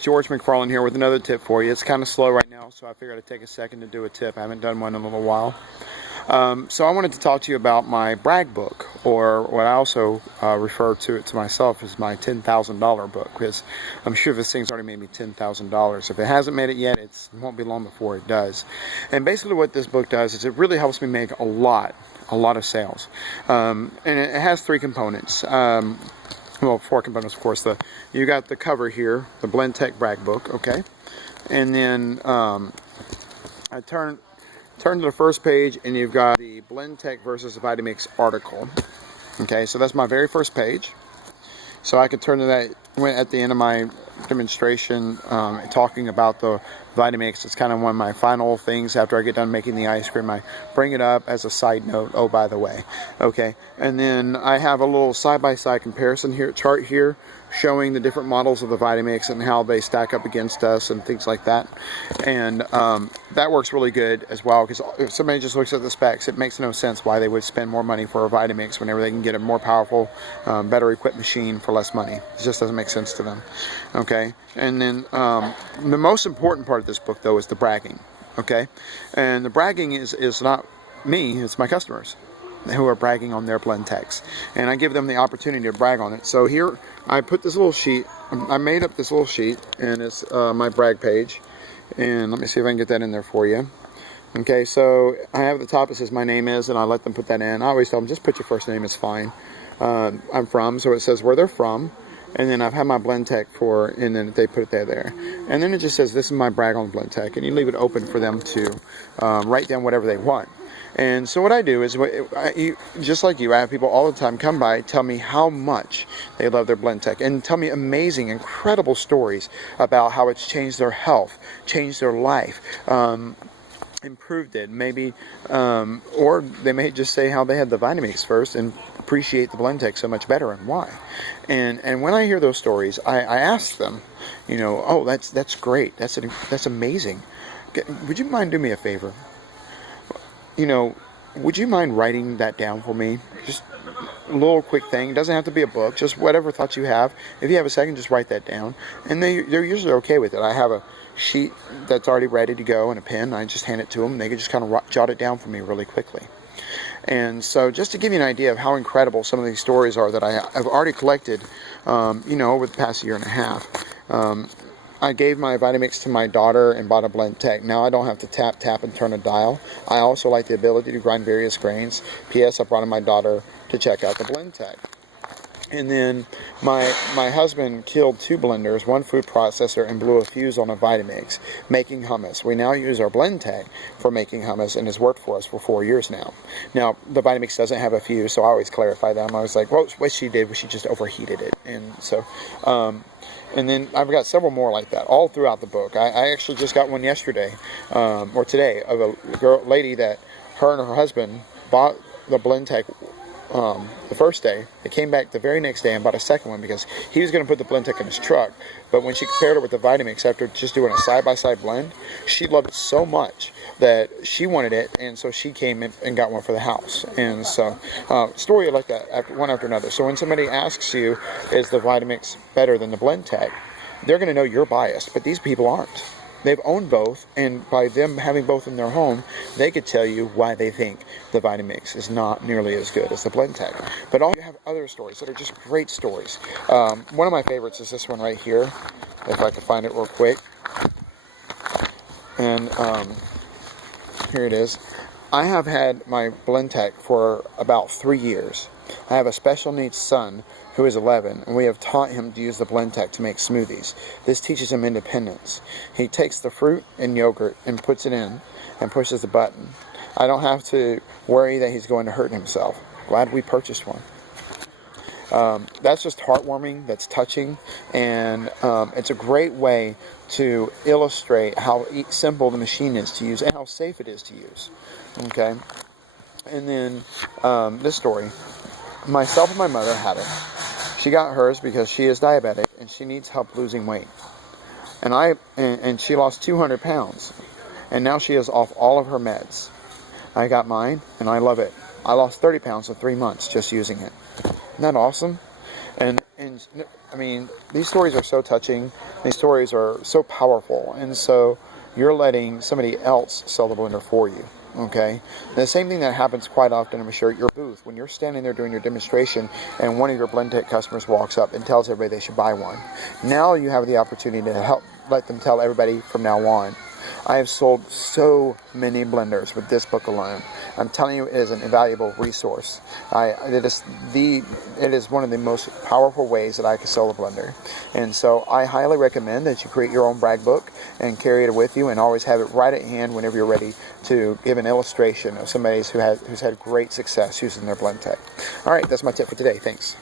George McFarland here with another tip for you. It's kind of slow right now, so I figured I'd take a second to do a tip. I haven't done one in a little while. So I wanted to talk to you about my brag book, or what I also refer to it to myself as my $10,000 book, because I'm sure this thing's already made me $10,000. If it hasn't made it yet, it won't be long before it does. And basically what this book does is it really helps me make a lot of sales. And it has three components. Well, four components, of course. You got the cover here, the Blendtec brag book, okay? And then I turn to the first page, and you've got the Blendtec versus Vitamix article. Okay, so that's my very first page. So I could turn to that at the end of my demonstration, talking about the Vitamix. It's kind of one of my final things after I get done making the ice cream. I bring it up as a side note. Oh, by the way, okay. And then I have a little side-by-side comparison here, chart here, showing the different models of the Vitamix and how they stack up against us and things like that. And that works really good as well, because if somebody just looks at the specs, it makes no sense why they would spend more money for a Vitamix whenever they can get a more powerful, better equipped machine for less money. It just doesn't make sense to them. Okay, and then the most important part of this book, though, is the bragging. Okay, and the bragging is not me, it's my customers who are bragging on their Blendtecs, and I give them the opportunity to brag on it. So here I put this little sheet. I made up this little sheet, and it's my brag page, and let me see if I can get that in there for you. Okay, so I have at the top, it says my name is, and I let them put that in. I always tell them, just put your first name, it's fine. I'm from, so it says where they're from, and then I've had my Blendtec for, and then they put it there. And then it just says, this is my brag on Blendtec, and you leave it open for them to write down whatever they want. And so what I do is, just like you, I have people all the time come by, tell me how much they love their Blendtec, and tell me amazing, incredible stories about how it's changed their health, changed their life, improved it, maybe, or they may just say how they had the Vitamix first and appreciate the Blendtec so much better and why. And when I hear those stories, I ask them, oh, that's great, that's amazing. Would you mind doing me a favor? Would you mind writing that down for me? Just a little quick thing. It doesn't have to be a book. Just whatever thoughts you have. If you have a second, just write that down. And they're usually okay with it. I have a sheet that's already ready to go and a pen. I just hand it to them. They can just kind of jot it down for me really quickly. And so just to give you an idea of how incredible some of these stories are that I have already collected, over the past year and a half. I gave my Vitamix to my daughter and bought a Blendtec. Now I don't have to tap, and turn a dial. I also like the ability to grind various grains. P.S. I brought in my daughter to check out the Blendtec. And then my husband killed 2 blenders, 1 food processor, and blew a fuse on a Vitamix, making hummus. We now use our Blendtec for making hummus, and it's worked for us for 4 years now. Now, the Vitamix doesn't have a fuse, so I always clarify that. I was like, well, what she did was she just overheated it. And so, and then I've got several more like that all throughout the book. I actually just got one yesterday, or today, of a lady that her and her husband bought the Blendtec the first day. They came back the very next day and bought a second one because he was going to put the Blendtec in his truck. But when she compared it with the Vitamix after just doing a side-by-side blend, she loved it so much that she wanted it, and so she came in and got one for the house. And so, story like that, one after another. So when somebody asks you, is the Vitamix better than the Blendtec, they're going to know you're biased, but these people aren't. They've owned both, and by them having both in their home, they could tell you why they think the Vitamix is not nearly as good as the Blendtec. But also you have other stories that are just great stories. One of my favorites is this one right here, if I can find it real quick. And here it is. I have had my Blendtec for about 3 years. I have a special needs son who is 11, and we have taught him to use the Blendtec to make smoothies. This teaches him independence. He takes the fruit and yogurt and puts it in and pushes the button. I don't have to worry that he's going to hurt himself. Glad we purchased one. That's just heartwarming, that's touching, and it's a great way to illustrate how simple the machine is to use and how safe it is to use. Okay? And then this story. Myself and my mother had it. She got hers because she is diabetic and she needs help losing weight. And she lost 200 pounds. And now she is off all of her meds. I got mine and I love it. I lost 30 pounds in 3 months just using it. Isn't that awesome? And And I mean, these stories are so touching. These stories are so powerful. And so you're letting somebody else sell the blender for you. Okay? The same thing that happens quite often, I'm sure, at your booth. When you're standing there doing your demonstration and one of your Blendtec customers walks up and tells everybody they should buy one. Now you have the opportunity to help let them tell everybody from now on. I have sold so many blenders with this book alone. I'm telling you, it is an invaluable resource. It is one of the most powerful ways that I can sell a blender. And so I highly recommend that you create your own brag book and carry it with you, and always have it right at hand whenever you're ready to give an illustration of somebody who's had great success using their Blendtec. All right, that's my tip for today. Thanks.